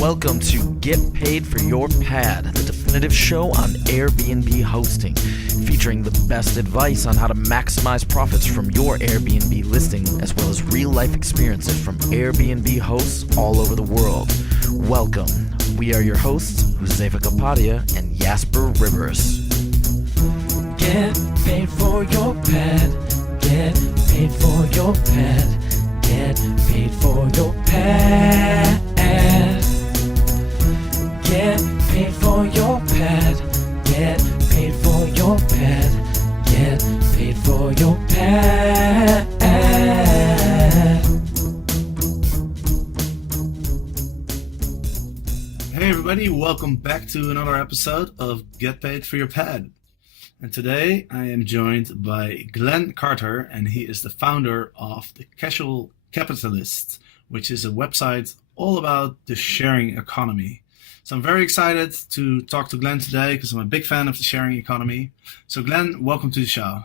Welcome to Get Paid for Your Pad, the definitive show on Airbnb hosting, featuring the best advice on how to maximize profits from your Airbnb listing, as well as real-life experiences from Airbnb hosts all over the world. Welcome. We are your hosts, Josefa Kapadia and Jasper Rivers. Get paid for your pad. Get paid for your pad. Get paid for your pad. Get paid for your pad. Get paid for your pad. Get paid for your pad. Hey everybody, welcome back to another episode of Get Paid for Your Pad. And today I am joined by Glenn Carter, and he is the founder of The Casual Capitalist, which is a website all about the sharing economy. So I'm very excited to talk to Glenn today because I'm a big fan of the sharing economy. So Glenn, welcome to the show.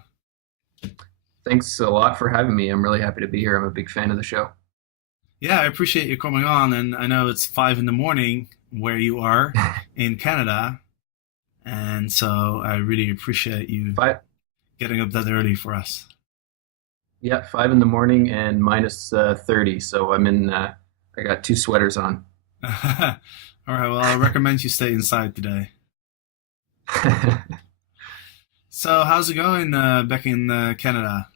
Thanks a lot for having me. I'm really happy to be here. I'm a big fan of the show. Yeah, I appreciate you coming on, and I know it's 5 a.m. where you are in Canada, and so I really appreciate you getting up that early for us. Yeah, 5 a.m. and minus 30, so I'm in. I got 2 sweaters on. All right, well, I recommend you stay inside today. So how's it going back in Canada?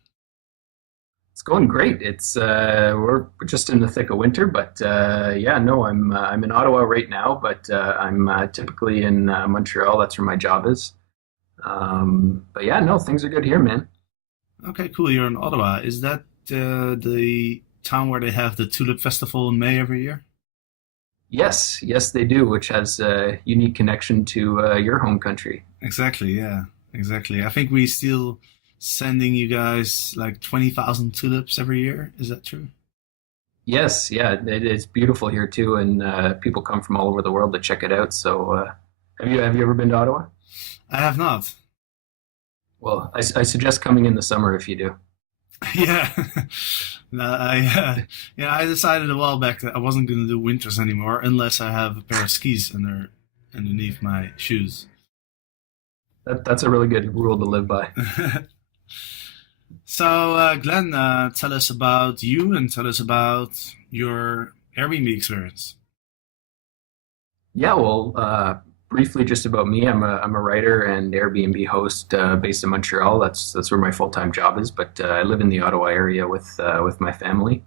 It's going great. It's we're just in the thick of winter, but I'm in Ottawa right now, but I'm typically in Montreal. That's where my job is. Things are good here, man. Okay, cool. You're in Ottawa. Is that the town where they have the Tulip Festival in May every year? Yes, they do, which has a unique connection to your home country. Exactly, yeah, exactly. I think we still sending you guys like 20,000 tulips every year. Is that true? Yes, yeah, it's beautiful here too, and people come from all over the world to check it out. So, have you ever been to Ottawa? I have not. Well, I suggest coming in the summer if you do. Yeah. No, I decided a while back that I wasn't going to do winters anymore unless I have a pair of skis underneath my shoes. That's a really good rule to live by. So, Glenn, tell us about you and tell us about your Airbnb experience. Yeah, well, briefly just about me. I'm a writer and Airbnb host based in Montreal. That's where my full-time job is, but I live in the Ottawa area with my family.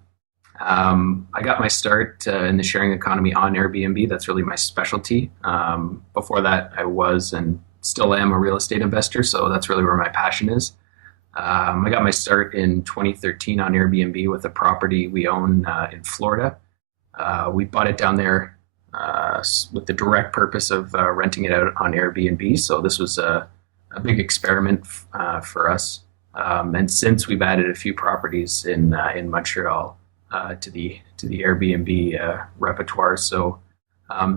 I got my start in the sharing economy on Airbnb. That's really my specialty. Before that, I was and still am a real estate investor, so that's really where my passion is. I got my start in 2013 on Airbnb with a property we own in Florida. We bought it down there with the direct purpose of renting it out on Airbnb. So this was a big experiment for us. And since we've added a few properties in Montreal to the Airbnb repertoire. So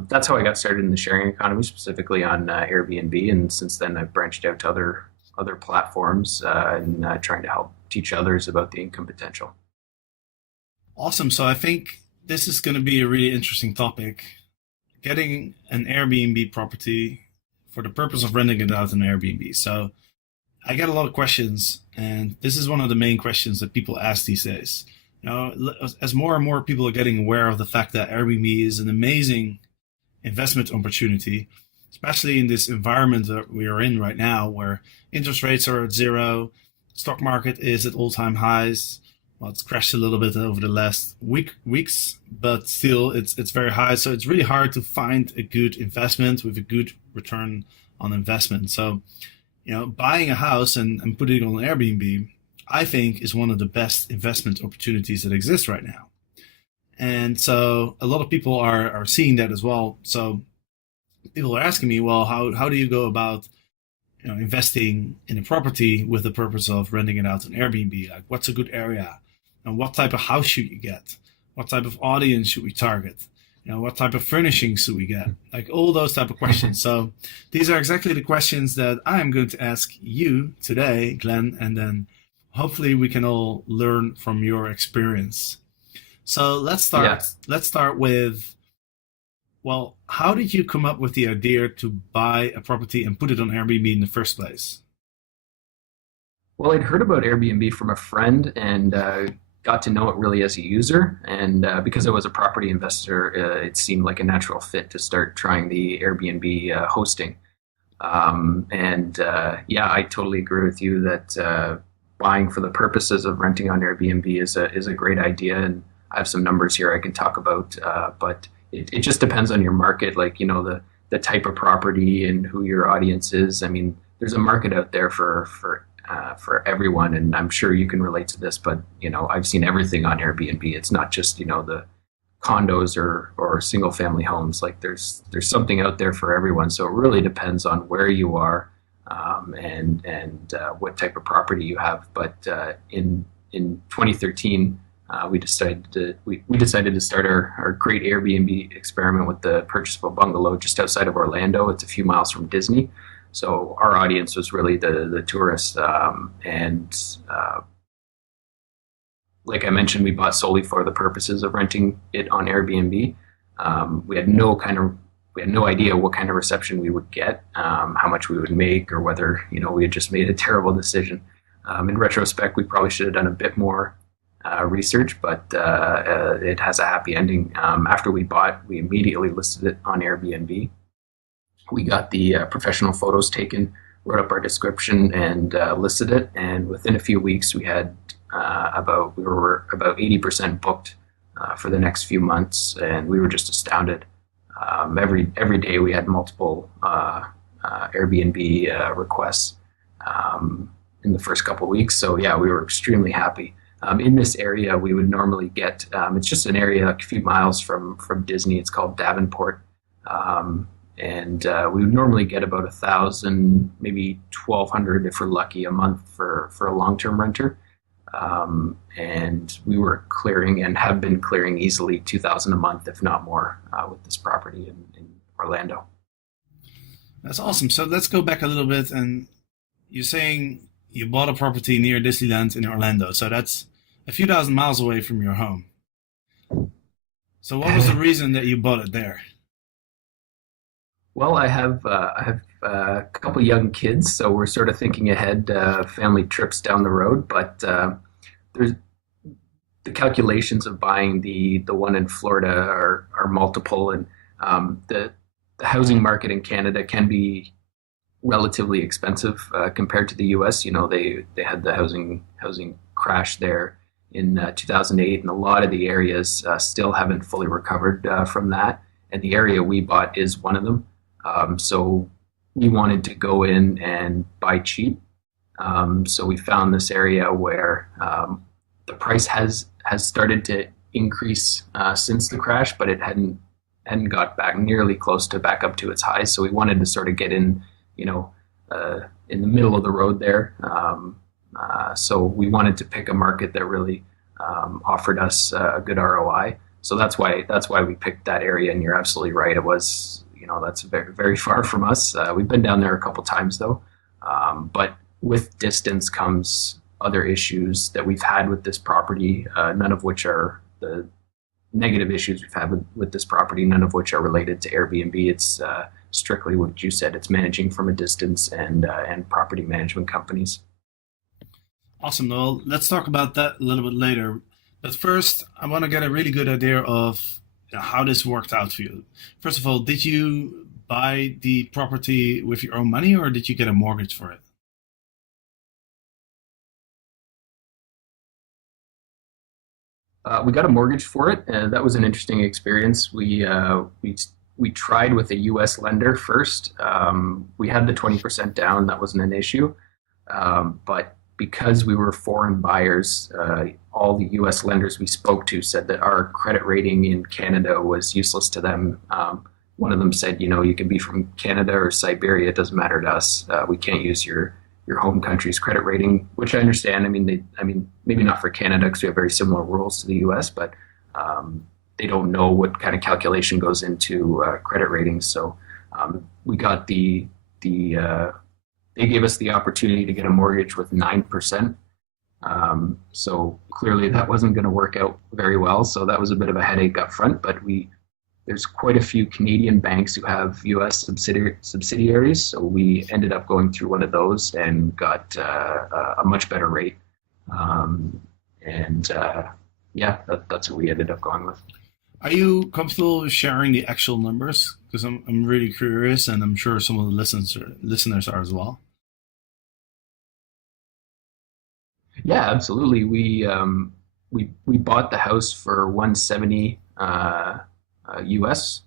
that's how I got started in the sharing economy, specifically on Airbnb. And since then, I've branched out to other platforms and trying to help teach others about the income potential. Awesome. So I think this is going to be a really interesting topic. Getting an Airbnb property for the purpose of renting it out on Airbnb. So I get a lot of questions, and this is one of the main questions that people ask these days. You know, as more and more people are getting aware of the fact that Airbnb is an amazing investment opportunity, especially in this environment that we are in right now, where interest rates are at zero, stock market is at all-time highs. Well, it's crashed a little bit over the last weeks, but still it's very high. So it's really hard to find a good investment with a good return on investment. So, you know, buying a house and putting it on Airbnb, I think, is one of the best investment opportunities that exist right now. And so a lot of people are seeing that as well. So people are asking me, well, how do you go about, you know, investing in a property with the purpose of renting it out on Airbnb? Like, what's a good area? And what type of house should you get? What type of audience should we target? You know, what type of furnishings should we get? Like all those type of questions. So these are exactly the questions that I'm going to ask you today, Glenn, and then hopefully we can all learn from your experience. So let's start. Yeah. Let's start with Well, how did you come up with the idea to buy a property and put it on Airbnb in the first place? Well, I'd heard about Airbnb from a friend and got to know it really as a user. And because I was a property investor, it seemed like a natural fit to start trying the Airbnb hosting. Yeah, I totally agree with you that buying for the purposes of renting on Airbnb is a great idea. And I have some numbers here I can talk about, but it just depends on your market, like the type of property and who your audience is. I mean, there's a market out there for everyone, and I'm sure you can relate to this. But I've seen everything on Airbnb. It's not just the condos or single family homes. Like there's something out there for everyone. So it really depends on where you are, and what type of property you have. But in 2013, we decided to start our great Airbnb experiment with the purchase of a bungalow just outside of Orlando. It's a few miles from Disney. So our audience was really the tourists, and like I mentioned, we bought solely for the purposes of renting it on Airbnb. We had no idea what kind of reception we would get, how much we would make, or whether we had just made a terrible decision. In retrospect, we probably should have done a bit more research, but it has a happy ending. After we bought, we immediately listed it on Airbnb. We got the professional photos taken, wrote up our description, and listed it. And within a few weeks, we were about 80% booked for the next few months, and we were just astounded. Every day we had multiple Airbnb requests in the first couple of weeks. So yeah, we were extremely happy. In this area, we would normally get, it's just an area a few miles from Disney. It's called Davenport. We would normally get about 1,000, maybe 1,200 if we're lucky a month for a long-term renter. And we were clearing and have been clearing easily 2,000 a month, if not more, with this property in Orlando. That's awesome. So let's go back a little bit. And you're saying you bought a property near Disneyland in Orlando. So that's a few thousand miles away from your home. So what was the reason that you bought it there? Well, I have a couple young kids, so we're sort of thinking ahead, family trips down the road. But there's the calculations of buying the one in Florida are multiple, and the housing market in Canada can be relatively expensive compared to the U.S. They had the housing crash there in 2008, and a lot of the areas still haven't fully recovered from that. And the area we bought is one of them. So we wanted to go in and buy cheap. So we found this area where the price has started to increase since the crash, but it hadn't got back nearly close to back up to its highs. So we wanted to sort of get in, in the middle of the road there. So we wanted to pick a market that really offered us a good ROI. So that's why we picked that area. And you're absolutely right. It was, that's very, very far from us. We've been down there a couple times though. But with distance comes other issues that we've had with this property, none of which are the negative issues we've had with this property, none of which are related to Airbnb. It's strictly what you said. It's managing from a distance and property management companies. Awesome. Well, let's talk about that a little bit later. But first, I want to get a really good idea of how this worked out for you. First of all, did you buy the property with your own money, or did you get a mortgage for it? We got a mortgage for it, and that was an interesting experience. We tried with a U.S. lender first. We had the 20% down; that wasn't an issue. But because we were foreign buyers, all the U.S. lenders we spoke to said that our credit rating in Canada was useless to them. One of them said, you can be from Canada or Siberia; it doesn't matter to us. We can't use your home country's credit rating, which I understand. I mean, maybe not for Canada because we have very similar rules to the U.S., but they don't know what kind of calculation goes into credit ratings. So we got they gave us the opportunity to get a mortgage with 9%. So clearly that wasn't going to work out very well. So that was a bit of a headache up front, but we there's quite a few Canadian banks who have U.S. subsidiaries, so we ended up going through one of those and got a much better rate. Um, and yeah, that's what we ended up going with. Are you comfortable sharing the actual numbers? Because I'm really curious, and I'm sure some of the listeners are as well. Yeah, absolutely. We bought the house for 170 US,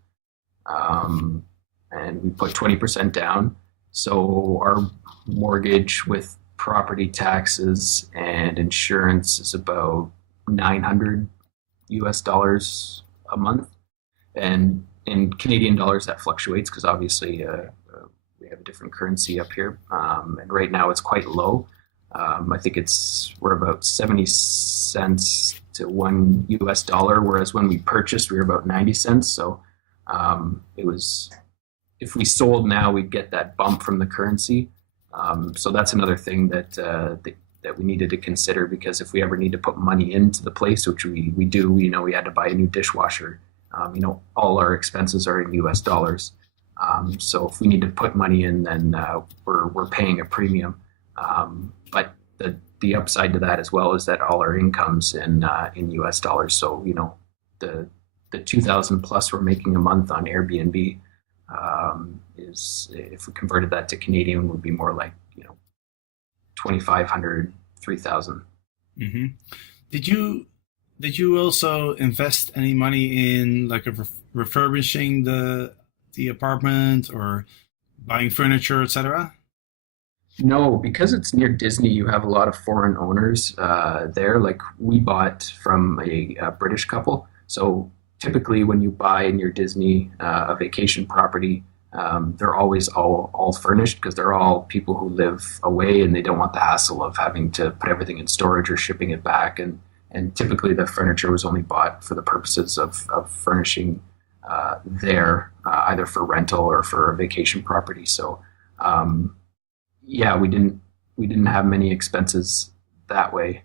um, and we put 20% down. So our mortgage with property taxes and insurance is about 900 US dollars a month. And in Canadian dollars, that fluctuates because obviously we have a different currency up here. And right now it's quite low. I think we're about 70 cents to one US dollar, whereas when we purchased, we were about 90 cents. So it was, if we sold now, we'd get that bump from the currency. So that's another thing that we needed to consider, because if we ever need to put money into the place, which we do, we had to buy a new dishwasher. All our expenses are in US dollars. So if we need to put money in, then we're paying a premium. But the upside to that as well is that all our income's in US dollars. So the 2,000 plus we're making a month on Airbnb is, if we converted that to Canadian, would be more like 2,500, 3,000. Mm-hmm. Did you also invest any money in like refurbishing the apartment or buying furniture, etc.? No, because it's near Disney, you have a lot of foreign owners there. Like we bought from a British couple. So typically when you buy near Disney a vacation property, they're always all furnished because they're all people who live away and they don't want the hassle of having to put everything in storage or shipping it back. And typically the furniture was only bought for the purposes of furnishing there, either for rental or for a vacation property. So yeah, we didn't have many expenses that way.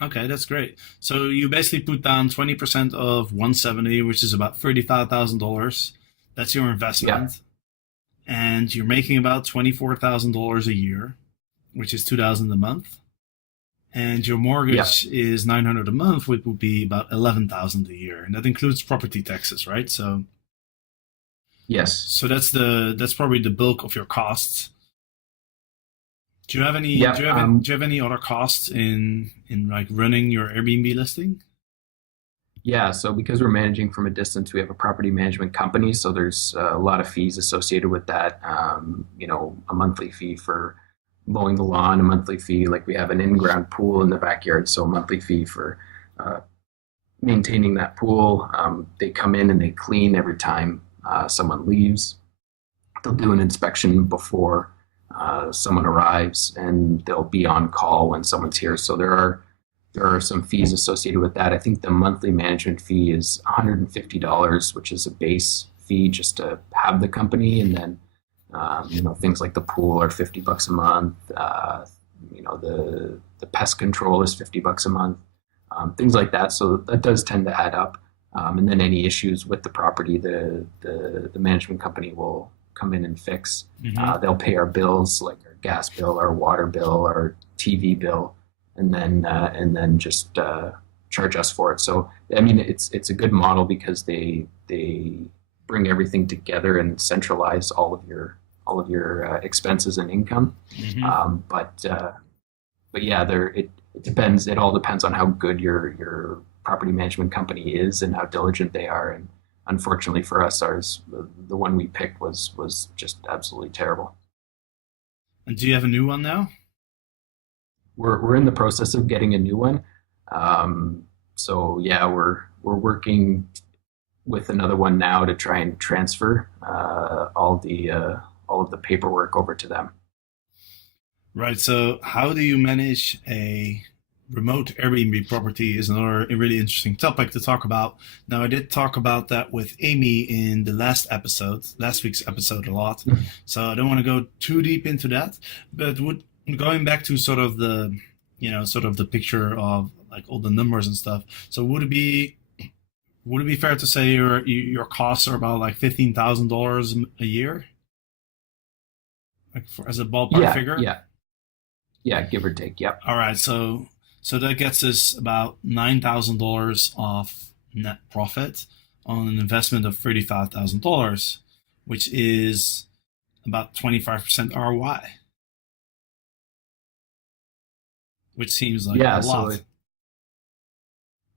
Okay, that's great. So you basically put down 20% of 170, which is about $35,000. That's your investment. Yeah. And you're making about $24,000 a year, which is $2,000 a month. And your mortgage is $900 a month, which would be about $11,000 a year. And that includes property taxes, right? So yes. So that's probably the bulk of your costs. Do you have any Yeah, do you have any other costs in like running your Airbnb listing? Yeah, so because we're managing from a distance, we have a property management company. So there's a lot of fees associated with that. A monthly fee for mowing the lawn, a monthly fee, like we have an in-ground pool in the backyard. So a monthly fee for maintaining that pool. They come in and they clean every time someone leaves. They'll do an inspection before someone arrives, and they'll be on call when someone's here. So there are some fees associated with that. I think the monthly management fee is $150, which is a base fee just to have the company, and then things like the pool are $50 a month. The pest control is $50 a month. Things like that. So that does tend to add up. And then any issues with the property, the management company will come in and fix. Mm-hmm. They'll pay our bills, like our gas bill, our water bill, our TV bill, and then just charge us for it. So I mean, it's a good model because they bring everything together and centralize all of your expenses and income. Mm-hmm. But yeah, it depends. It all depends on how good your property management company is and how diligent they are. And unfortunately for us, the one we picked was just absolutely terrible. And do you have a new one now? We're in the process of getting a new one. So yeah, we're working with another one now to try and transfer all of the paperwork over to them. Right. So how do you manage a remote Airbnb property is another really interesting topic to talk about. Now, I did talk about that with Amy in the last week's episode a lot. Mm-hmm. So I don't want to go too deep into that, but going back to sort of the picture of like all the numbers and stuff. So would it be would it be fair to say your costs are about like $15,000 a year, like as a ballpark Yeah, figure? yeah, give or take. Yep. All right, so that gets us about $9,000 of net profit on an investment of $35,000, which is about 25% ROI, which seems like Yeah, a lot.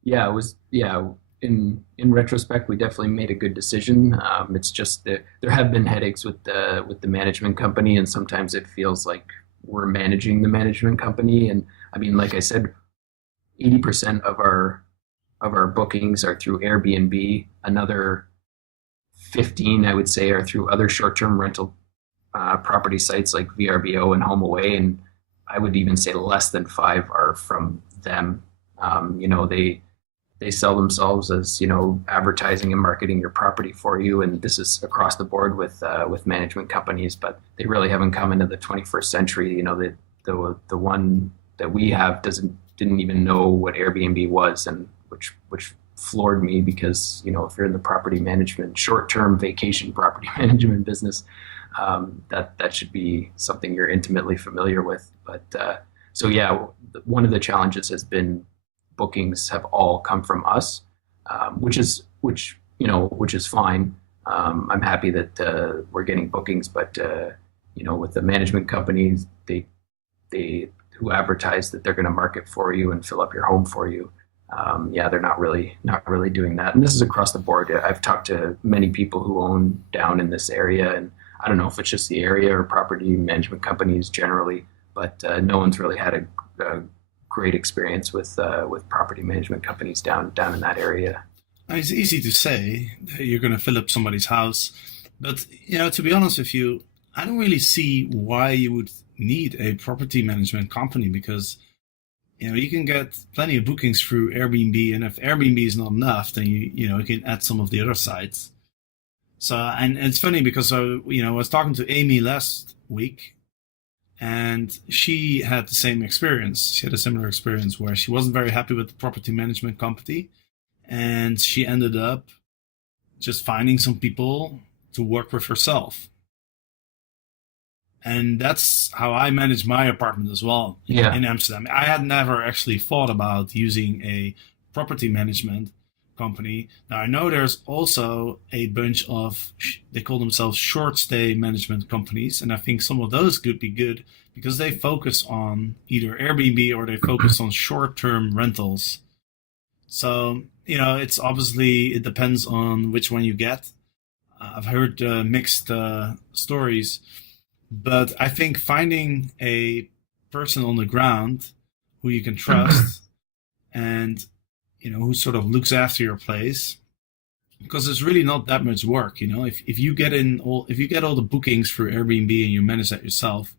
yeah, it was yeah. In retrospect, we definitely made a good decision. It's just that there have been headaches with the management company, and sometimes it feels like we're managing the management company. And I mean, like I said, 80% of our bookings are through Airbnb. Another 15, I would say, are through other short-term rental property sites like VRBO and HomeAway, and I would even say less than five are from them. You know, they sell themselves as, you know, advertising and marketing your property for you, and this is across the board with management companies, but they really haven't come into the 21st century. You know, the one that we have didn't even know what Airbnb was, and which floored me, because, you know, if you're in the property management, short-term vacation property management business, that should be something you're intimately familiar with. But so yeah, one of the challenges has been bookings have all come from us, which is fine. I'm happy that we're getting bookings, but you know, with the management companies, they who advertise that they're going to market for you and fill up your home for you. Yeah, they're not really doing that, and this is across the board. I've talked to many people who own down in this area, and I don't know if it's just the area or property management companies generally, but no one's really had a great experience with property management companies down in that area. It's easy to say that you're going to fill up somebody's house, but you know, to be honest with you, I don't really see why you would need a property management company, because you know, you can get plenty of bookings through Airbnb, and if Airbnb is not enough, then you know, you can add some of the other sites. So, and it's funny because you know, I was talking to Amy last week, and she had the same experience. She had a similar experience where she wasn't very happy with the property management company, and she ended up just finding some people to work with herself. And that's how I manage my apartment as well Yeah, in Amsterdam. I had never actually thought about using a property management company. Now I know there's also a bunch of, they call themselves short stay management companies, and I think some of those could be good because they focus on either Airbnb or they focus on short-term rentals. So, you know, it's obviously, it depends on which one you get. I've heard mixed stories, but I think finding a person on the ground who you can trust and, you know, who sort of looks after your place, because it's really not that much work. You know, if you get if you get all the bookings through Airbnb and you manage that yourself,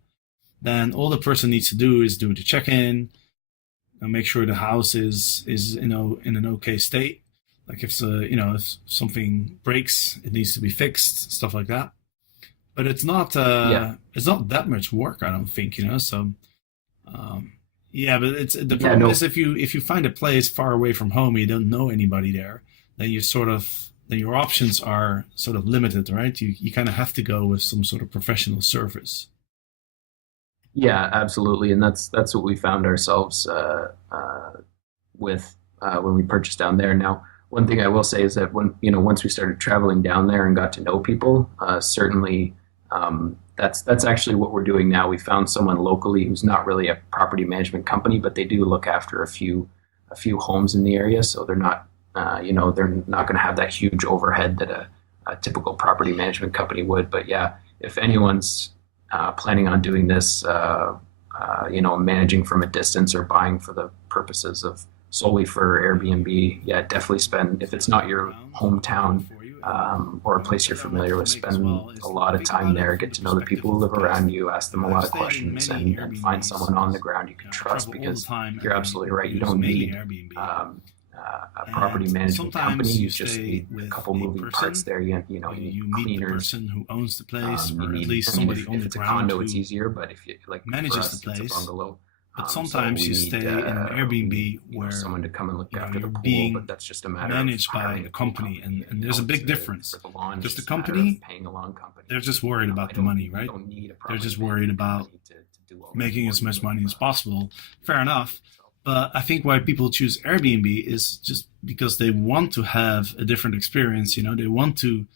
then all the person needs to do is do the check-in and make sure the house is you know, in an okay state. Like if you know, if something breaks, it needs to be fixed, stuff like that. But it's not yeah, that much work, I don't think, you know. So yeah, but it's the yeah. problem No, is if you find a place far away from home, you don't know anybody there, then you sort of, then your options are sort of limited, right? You kind of have to go with some sort of professional service. yeah, absolutely, and that's what we found ourselves with when we purchased down there. Now, one thing I will say is that when, you know, once we started traveling down there and got to know people, certainly that's actually what we're doing now. We found someone locally who's not really a property management company, but they do look after a few homes in the area, so they're not you know, they're not going to have that huge overhead that a typical property management company would. But yeah, if anyone's planning on doing this, you know, managing from a distance or buying for the purposes of solely for Airbnb, yeah, definitely spend, if it's not your hometown or a place you're familiar with, spend a lot of time there, get to know the people who live around you, ask them a lot of questions, and find someone on the ground you can trust, because you're absolutely right. You don't need a property management company. You just need a couple moving parts there. You know, you need cleaners. The person who owns the place, You or at need, least I mean, somebody on if the it's a ground condo, it's who easier. But if you, like for manages us, the it's a place. bungalow. But So sometimes we you need stay in an we need Airbnb where someone to come and look after the you're pool, but being that's just a matter of managed by hiring a the pool company, company. and there's a big difference For the lawn, it's because the just a matter of company, paying a lawn company. they're just worried about the money, I right? don't need a They're property just worried management about company to do all that making for as you. much money as possible. Fair enough. But I think why people choose Airbnb is just because they want to have a different experience. They want to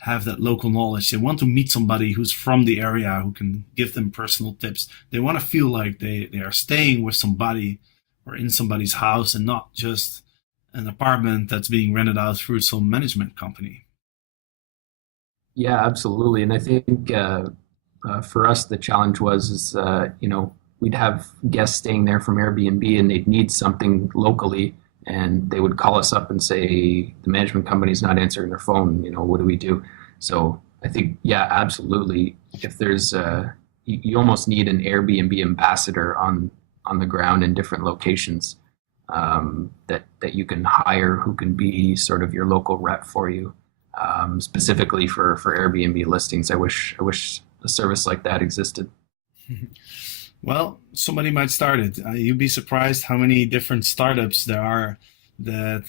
have that local knowledge. They want to meet somebody who's from the area who can give them personal tips. They want to feel like they are staying with somebody or in somebody's house and not just an apartment that's being rented out through some management company. Yeah, absolutely. And I think for us, the challenge was, we'd have guests staying there from Airbnb and they'd need something locally. And they would call us up and say, the management company's not answering their phone. What do we do? So I think, yeah, absolutely. If there's, you almost need an Airbnb ambassador on the ground in different locations that you can hire, who can be sort of your local rep for you. Specifically for Airbnb listings. I wish a service like that existed. Well, somebody might start it. You'd be surprised how many different startups there are that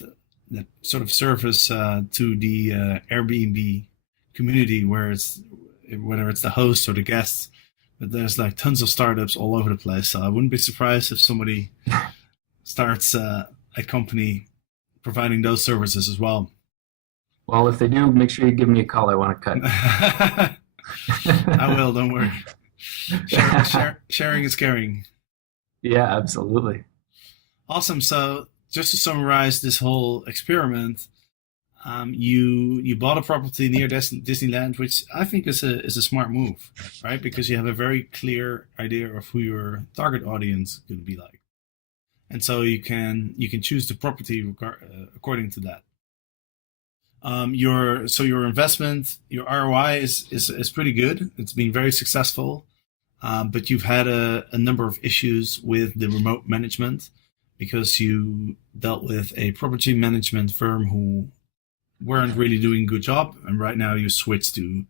sort of service to the Airbnb community, whether it's the host or the guests. But there's like tons of startups all over the place. So I wouldn't be surprised if somebody starts a company providing those services as well. Well, if they do, make sure you give me a call. I want to cut. I will, don't worry. Sharing is caring. Yeah, absolutely. Awesome. So just to summarize this whole experiment, you bought a property near Disneyland, which I think is a smart move, right? Because you have a very clear idea of who your target audience is going to be like, and so you can choose the property according to that. Your investment, your ROI is pretty good. It's been very successful, but you've had a number of issues with the remote management because you dealt with a property management firm who weren't really doing a good job, and right now you switched to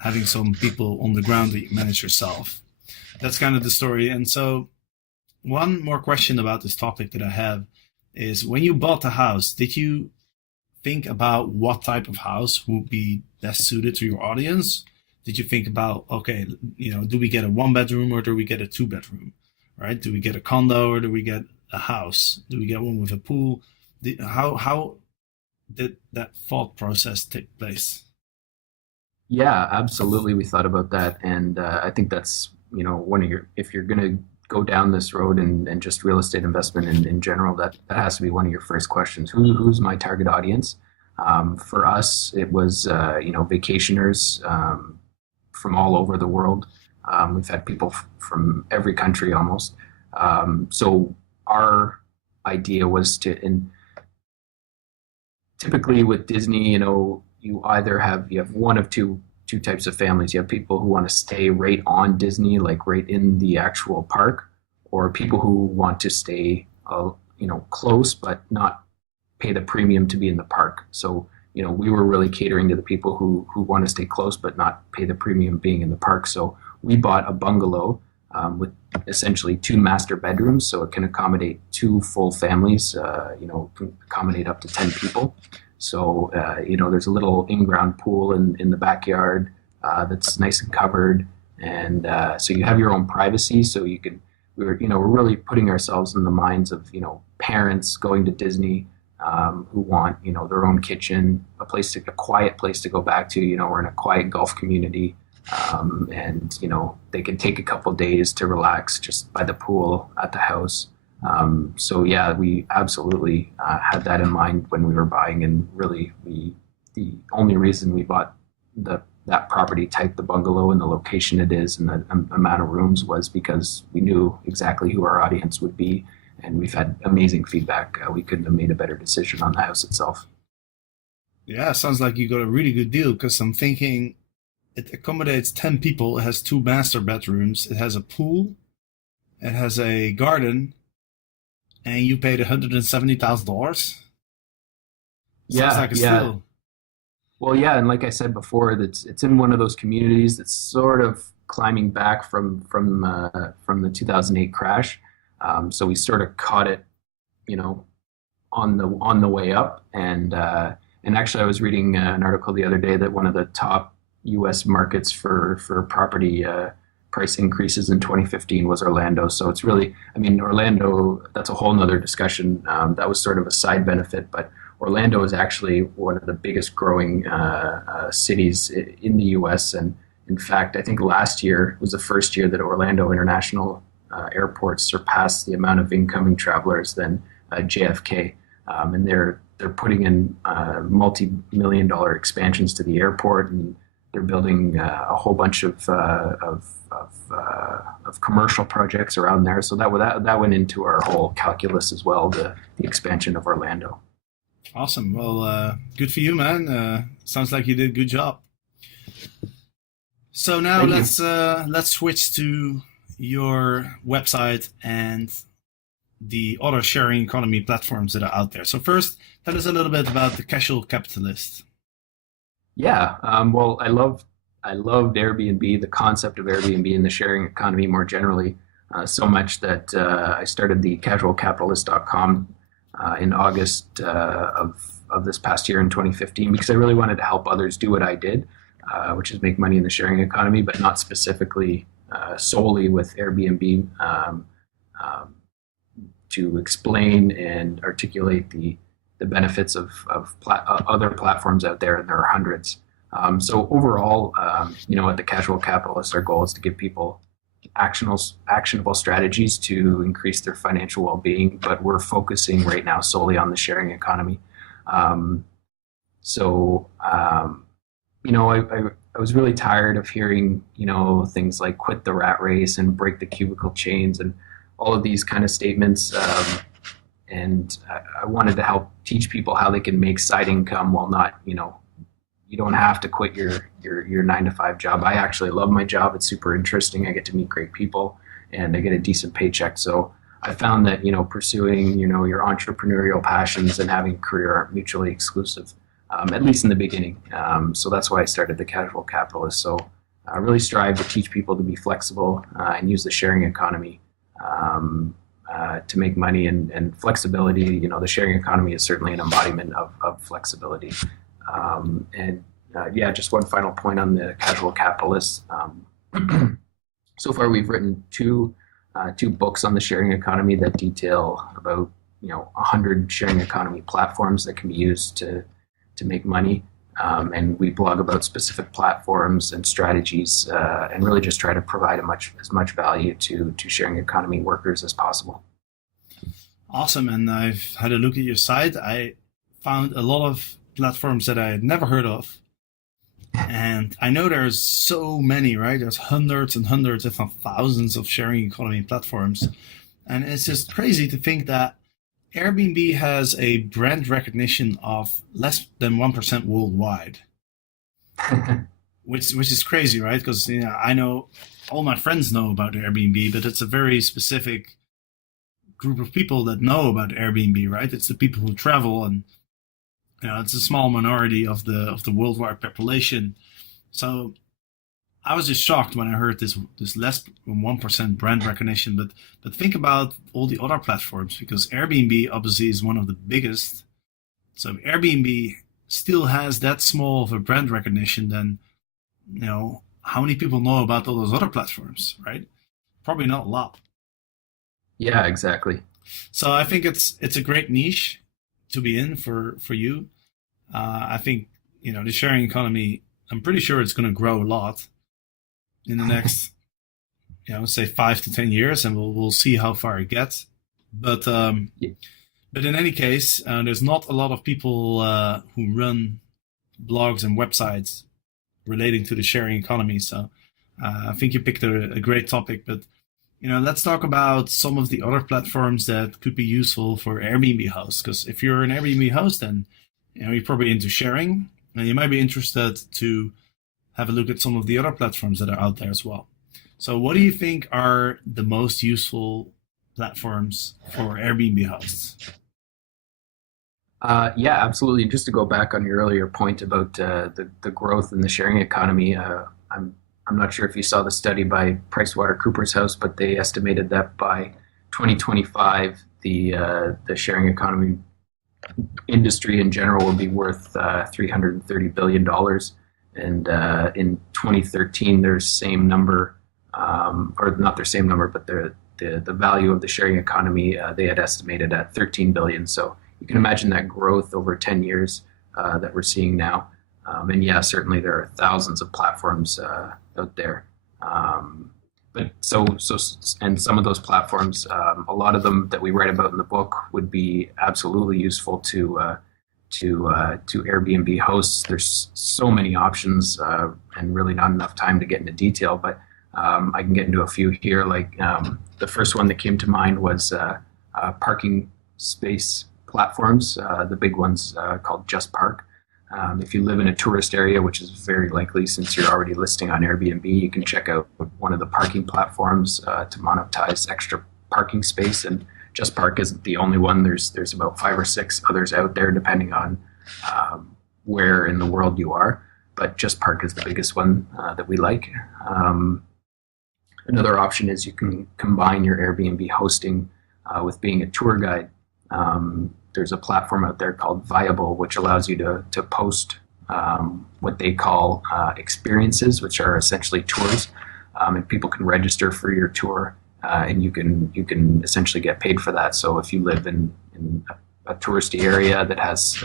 having some people on the ground that you manage yourself. That's kind of the story. And so one more question about this topic that I have is, when you bought the house, did you think about what type of house would be best suited to your audience? Did you think about, okay, do we get a 1-bedroom or do we get a 2-bedroom, right? Do we get a condo or do we get a house? Do we get one with a pool? How did that thought process take place? Yeah, absolutely. We thought about that. And I think that's, if you're going to go down this road and just real estate investment in general, that has to be one of your first questions. Who's my target audience? For us, it was, vacationers from all over the world. We've had people from every country almost. So our idea was and typically with Disney, you have one of two types of families. You have people who want to stay right on Disney, like right in the actual park, or people who want to stay, close but not pay the premium to be in the park. So, we were really catering to the people who want to stay close but not pay the premium being in the park. So we bought a bungalow with essentially 2 master bedrooms, so it can accommodate 2 full families. Can accommodate up to 10 people. So, there's a little in-ground pool in the backyard that's nice and covered. And so you have your own privacy. So we're really putting ourselves in the minds of, parents going to Disney who want, their own kitchen, a quiet place to go back to. We're in a quiet Gulf community. And, they can take a couple days to relax just by the pool at the house. So yeah, we absolutely had that in mind when we were buying, and really the only reason we bought that property type, the bungalow, and the location it is and the amount of rooms was because we knew exactly who our audience would be, and we've had amazing feedback. We couldn't have made a better decision on the house itself. Yeah, sounds like you got a really good deal, because I'm thinking it accommodates 10 people. It has 2 master bedrooms. It has a pool. It has a garden. And you paid $170,000. Yeah, Sounds like a steal. Well, yeah, and like I said before, it's in one of those communities that's sort of climbing back from the 2008 crash. So we sort of caught it, you know, on the way up. And actually, I was reading an article the other day that one of the top U.S. markets for property price increases in 2015 was Orlando. So it's really, I mean, Orlando, that's a whole nother discussion. That was sort of a side benefit, but Orlando is actually one of the biggest growing cities in the U.S. And in fact, I think last year was the first year that Orlando International Airport surpassed the amount of incoming travelers than JFK. And they're putting in multi-million-dollar expansions to the airport, and they're building a whole bunch of commercial projects around there. So that went into our whole calculus as well, the expansion of Orlando. Awesome. Well, good for you, man. Sounds like you did a good job. So now let's switch to your website and the other sharing economy platforms that are out there. So first, tell us a little bit about the casual capitalist. Yeah. Well, I loved Airbnb, the concept of Airbnb and the sharing economy more generally, so much that I started the casualcapitalist.com in August of this past year in 2015, because I really wanted to help others do what I did, which is make money in the sharing economy, but not specifically solely with Airbnb, to explain and articulate the benefits of other platforms out there, and there are hundreds. So overall, at the Casual Capitalist, our goal is to give people actionable strategies to increase their financial well-being, but we're focusing right now solely on the sharing economy. I was really tired of hearing, things like quit the rat race and break the cubicle chains and all of these kind of statements. And I wanted to help teach people how they can make side income while not, you don't have to quit your 9-to-5 job. I actually love my job. It's super interesting. I get to meet great people and I get a decent paycheck. So I found that, pursuing, your entrepreneurial passions and having a career aren't mutually exclusive, at least in the beginning. So that's why I started the Casual Capitalist. So I really strive to teach people to be flexible and use the sharing economy to make money, and flexibility. The sharing economy is certainly an embodiment of flexibility. Just one final point on the Casual Capitalist. So far, we've written two books on the sharing economy that detail about 100 sharing economy platforms that can be used to make money. And we blog about specific platforms and strategies, and really just try to provide as much value to sharing economy workers as possible. Awesome. And I've had a look at your site. I found a lot of platforms that I had never heard of. And I know there's so many, right? There's hundreds and hundreds, if not thousands, of sharing economy platforms. And it's just crazy to think that Airbnb has a brand recognition of less than 1% worldwide, which is crazy, right? Because I know all my friends know about Airbnb, but it's a very specific group of people that know about Airbnb, right? It's the people who travel, and it's a small minority of the worldwide population. So I was just shocked when I heard this less than 1% brand recognition. But think about all the other platforms, because Airbnb obviously is one of the biggest. So if Airbnb still has that small of a brand recognition, then how many people know about all those other platforms, right? Probably not a lot. Yeah, exactly. So I think it's a great niche to be in for you. I think the sharing economy, I'm pretty sure it's going to grow a lot in the next say 5 to 10 years, and we'll see how far it gets. But but in any case, there's not a lot of people who run blogs and websites relating to the sharing economy. So I think you picked a great topic. But let's talk about some of the other platforms that could be useful for Airbnb hosts. Because if you're an Airbnb host, then you're probably into sharing, and you might be interested to have a look at some of the other platforms that are out there as well. So what do you think are the most useful platforms for Airbnb hosts? Yeah, absolutely. Just to go back on your earlier point about the growth in the sharing economy, I'm I'm not sure if you saw the study by PricewaterhouseCoopers, but they estimated that by 2025, the sharing economy industry in general will be worth $330 billion. And in 2013, their same number, or not their same number, but the value of the sharing economy they had estimated at 13 billion. So you can imagine that growth over 10 years that we're seeing now. And yeah, certainly there are thousands of platforms out there. But and some of those platforms, a lot of them that we write about in the book would be absolutely useful to Airbnb hosts. There's so many options and really not enough time to get into detail, but I can get into a few here. Like the first one that came to mind was parking space platforms, the big ones called Just Park. If you live in a tourist area, which is very likely since you're already listing on Airbnb, you can check out one of the parking platforms to monetize extra parking space. And Just Park isn't the only one. There's about 5 or 6 others out there, depending on where in the world you are. But Just Park is the biggest one that we like. Another option is you can combine your Airbnb hosting with being a tour guide. There's a platform out there called Viable, which allows you to post what they call experiences, which are essentially tours, and people can register for your tour, and you can essentially get paid for that. So if you live in a touristy area that has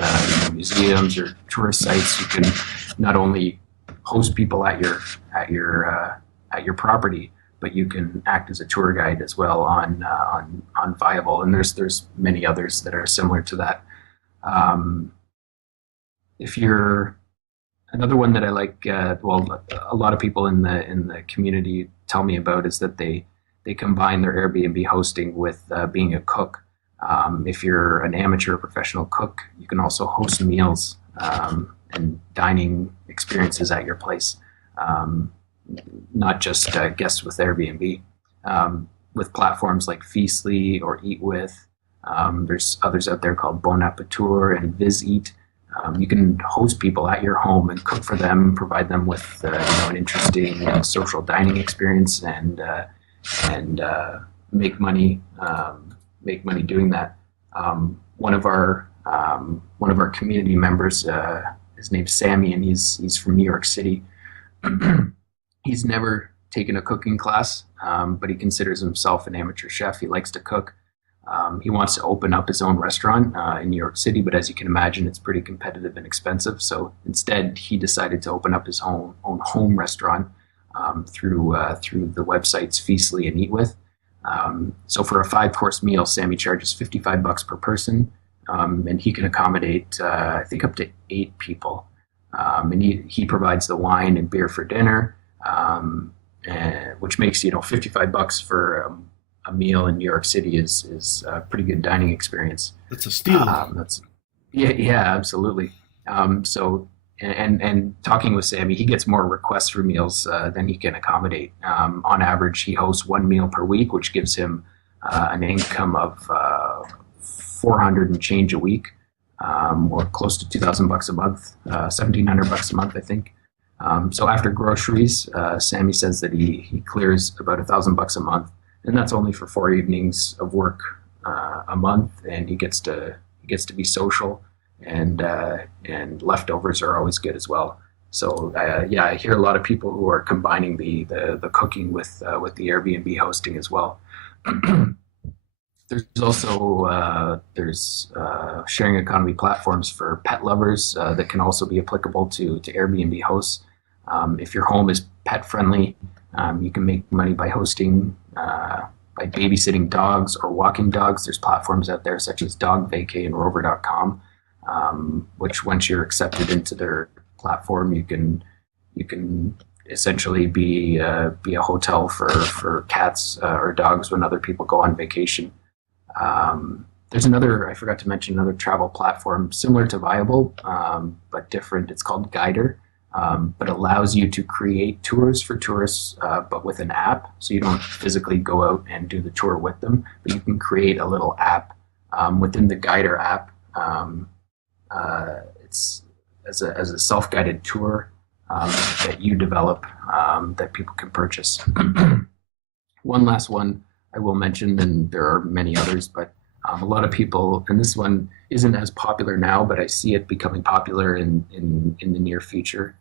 museums or tourist sites, you can not only host people at your property, but you can act as a tour guide as well on Viable, and there's many others that are similar to that. If you're another one that I like, well, a lot of people in the community tell me about is that they combine their Airbnb hosting with being a cook. If you're an amateur or professional cook, you can also host meals and dining experiences at your place. Not just guests with Airbnb. With platforms like Feastly or Eat With, there's others out there called Bon Appetit and Viz Eat. You can host people at your home and cook for them, provide them with an interesting social dining experience, and make money doing that. One of our community members, his name's Sammy, and he's from New York City. He's never taken a cooking class, but he considers himself an amateur chef. He likes to cook. He wants to open up his own restaurant in New York City, but as you can imagine, it's pretty competitive and expensive. So instead, he decided to open up his own home restaurant through the websites Feastly and Eat With. So for a 5-course meal, Sammy charges $55 per person, and he can accommodate I think up to 8 people. And he provides the wine and beer for dinner. Which makes $55 for a meal in New York City is a pretty good dining experience. That's a steal. Yeah, absolutely. So and talking with Sammy, he gets more requests for meals than he can accommodate. On average, he hosts 1 meal per week, which gives him an income of $400 and change a week, or close to $2,000 a month, $1,700 a month, I think. So after groceries, Sammy says that he clears about $1,000 a month, and that's only for 4 evenings of work a month, and he gets to be social, and leftovers are always good as well. So yeah, I hear a lot of people who are combining the cooking with the Airbnb hosting as well. There's also sharing economy platforms for pet lovers that can also be applicable to Airbnb hosts. If your home is pet friendly, you can make money by hosting, by babysitting dogs or walking dogs. There's platforms out there such as DogVacay and Rover.com, which once you're accepted into their platform, you can essentially be a hotel for cats or dogs when other people go on vacation. There's I forgot to mention another travel platform similar to Viable, but different. It's called Guider, but allows you to create tours for tourists, but with an app. So you don't physically go out and do the tour with them, but you can create a little app within the Guider app. It's as a self-guided tour. that you develop that people can purchase. One last one I will mention, and there are many others, but a lot of people, and this one isn't as popular now, but I see it becoming popular in the near future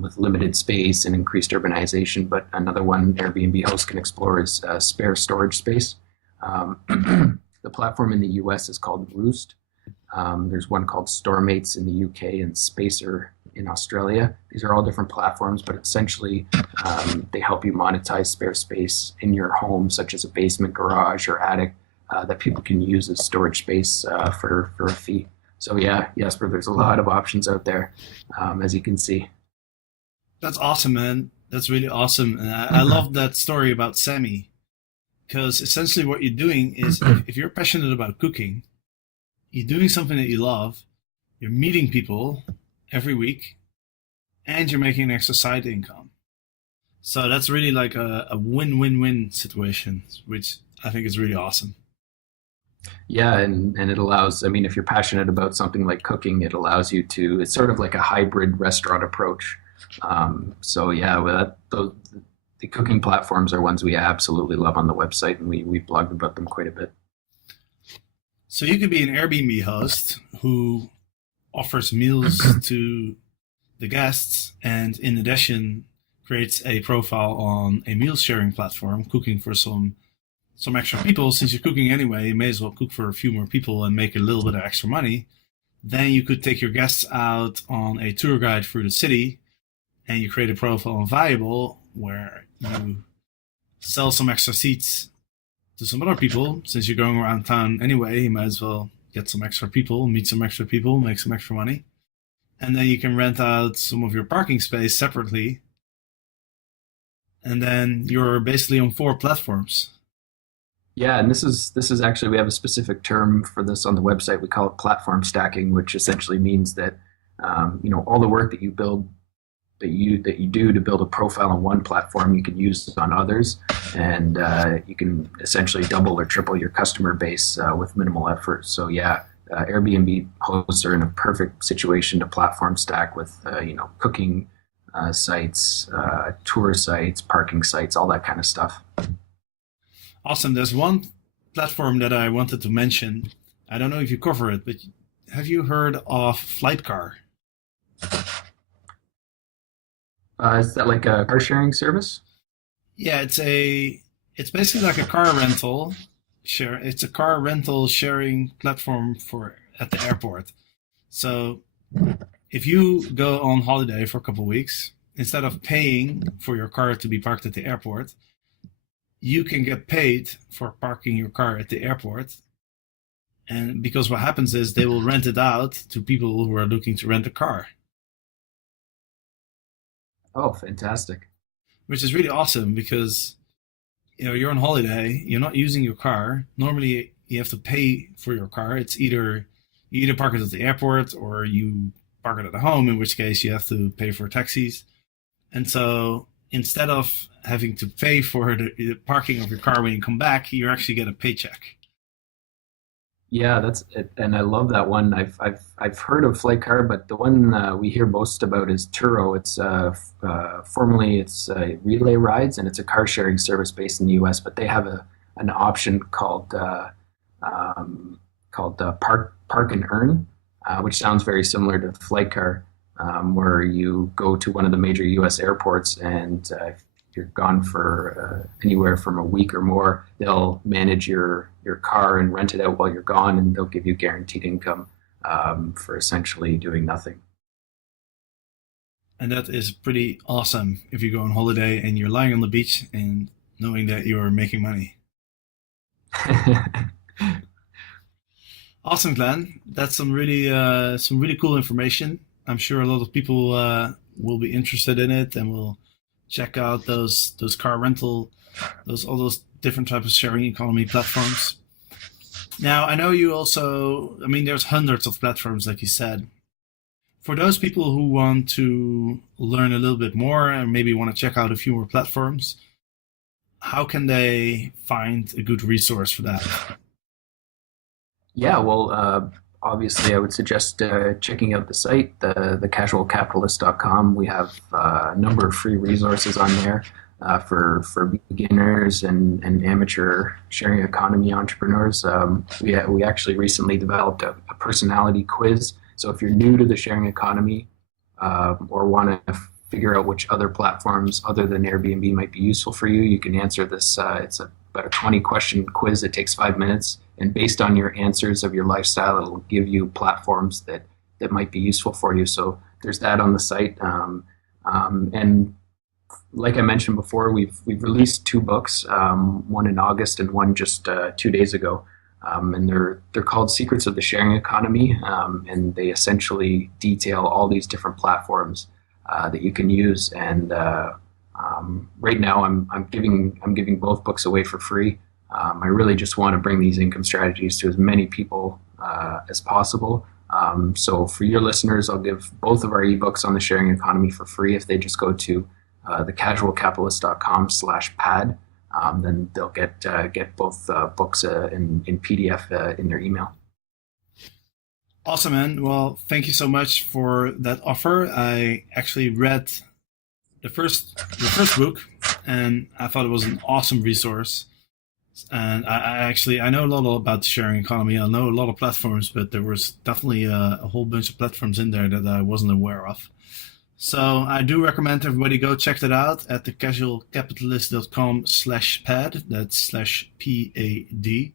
with limited space and increased urbanization. But another one Airbnb hosts can explore is spare storage space. The platform in the US is called Roost. There's one called Storemates in the UK and Spacer in Australia. These are all different platforms, but essentially they help you monetize spare space in your home, such as a basement, garage, or attic, that people can use as storage space for a fee. So yeah, Jesper, there's a lot of options out there, as you can see. That's awesome, man. That's really awesome. And I love that story about Sammy, because essentially what you're doing is if you're passionate about cooking, you're doing something that you love, you're meeting people every week, and you're making an extra side income. So that's really like a win-win-win situation, which I think is really awesome. Yeah, and it allows, I mean, if you're passionate about something like cooking, it allows you to, it's sort of like a hybrid restaurant approach. So yeah, well, the cooking platforms are ones we absolutely love on the website, and we blogged about them quite a bit. So you could be an Airbnb host who offers meals to the guests, and in addition creates a profile on a meal sharing platform, cooking for some extra people. Since you're cooking anyway, you may as well cook for a few more people and make a little bit of extra money. Then you could take your guests out on a tour guide through the city, and you create a profile on Viable where you sell some extra seats to some other people. Since you're going around town anyway, you might as well get some extra people, meet some extra people, make some extra money. And then you can rent out some of your parking space separately. And then you're basically on 4 platforms. Yeah, and this is actually, we have a specific term for this on the website. We call it platform stacking, which essentially means that all the work that you build, that you do to build a profile on one platform, you can use on others, and you can essentially double or triple your customer base with minimal effort. So yeah, Airbnb hosts are in a perfect situation to platform stack with cooking sites, tour sites, parking sites, all that kind of stuff. Awesome. There's one platform that I wanted to mention. I don't know if you cover it, but have you heard of Flightcar? Is that like a car sharing service? Yeah, it's basically like a car rental share. It's a car rental sharing platform at the airport. So if you go on holiday for a couple of weeks, instead of paying for your car to be parked at the airport, you can get paid for parking your car at the airport. And because what happens is they will rent it out to people who are looking to rent a car. Oh, fantastic. Which is really awesome because you're on holiday, you're not using your car. Normally you have to pay for your car. It's you either park it at the airport or you park it at home, in which case you have to pay for taxis. And so instead of having to pay for the parking of your car when you come back, you actually get a paycheck. Yeah, that's it. And I love that one. I've heard of Flightcar, but the one we hear most about is Turo. It's formerly it's Relay Rides, and it's a car sharing service based in the U.S. But they have an option called Park and Earn, which sounds very similar to Flightcar, where you go to one of the major U.S. airports, and if you're gone for anywhere from a week or more, they'll manage your car and rent it out while you're gone, and they'll give you guaranteed income for essentially doing nothing. And that is pretty awesome if you go on holiday and you're lying on the beach and knowing that you're making money. Awesome, Glenn. That's some really cool information. I'm sure a lot of people will be interested in it and will check out those car rental, all those different types of sharing economy platforms. Now, I know you also, there's hundreds of platforms, like you said. For those people who want to learn a little bit more and maybe want to check out a few more platforms, how can they find a good resource for that? Yeah, well, Obviously, I would suggest checking out the site, thecasualcapitalist.com. We have a number of free resources on there for beginners and amateur sharing economy entrepreneurs. We actually recently developed a personality quiz. So if you're new to the sharing economy or want to figure out which other platforms other than Airbnb might be useful for you, you can answer this. It's about a 20-question quiz that takes 5 minutes. And based on your answers of your lifestyle, it'll give you platforms that might be useful for you. So there's that on the site. And like I mentioned before, we've released 2 books, one in August and one just 2 days ago. And they're called Secrets of the Sharing Economy, and they essentially detail all these different platforms that you can use. And right now, I'm giving both books away for free. I really just want to bring these income strategies to as many people as possible. So for your listeners, I'll give both of our ebooks on the sharing economy for free if they just go to thecasualcapitalist.com/pad. Then they'll get both books in PDF in their email. Awesome, man. Well, thank you so much for that offer. I actually read the first book, and I thought it was an awesome resource. And I know a lot about the sharing economy. I know a lot of platforms, but there was definitely a whole bunch of platforms in there that I wasn't aware of. So I do recommend everybody go check that out at thecasualcapitalist.com/pad. That's /PAD.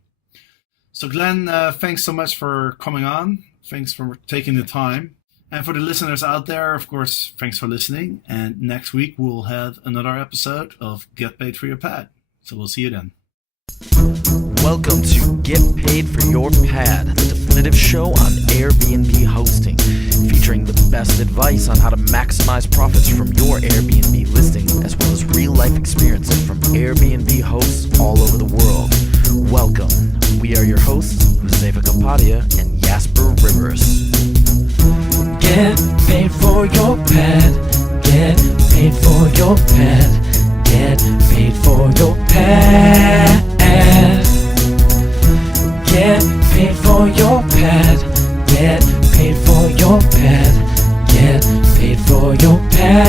So Glenn, thanks so much for coming on. Thanks for taking the time. And for the listeners out there, of course, thanks for listening. And next week we'll have another episode of Get Paid for Your Pad. So we'll see you then. Welcome to Get Paid for Your Pad, the definitive show on Airbnb hosting, featuring the best advice on how to maximize profits from your Airbnb listing, as well as real-life experiences from Airbnb hosts all over the world. Welcome. We are your hosts, Josefa Kapadia and Jasper Rivers. Get paid for your pad. Get paid for your pad. Get paid for your pad. Get paid for your pad. Get paid for your pad. Get paid for your pad.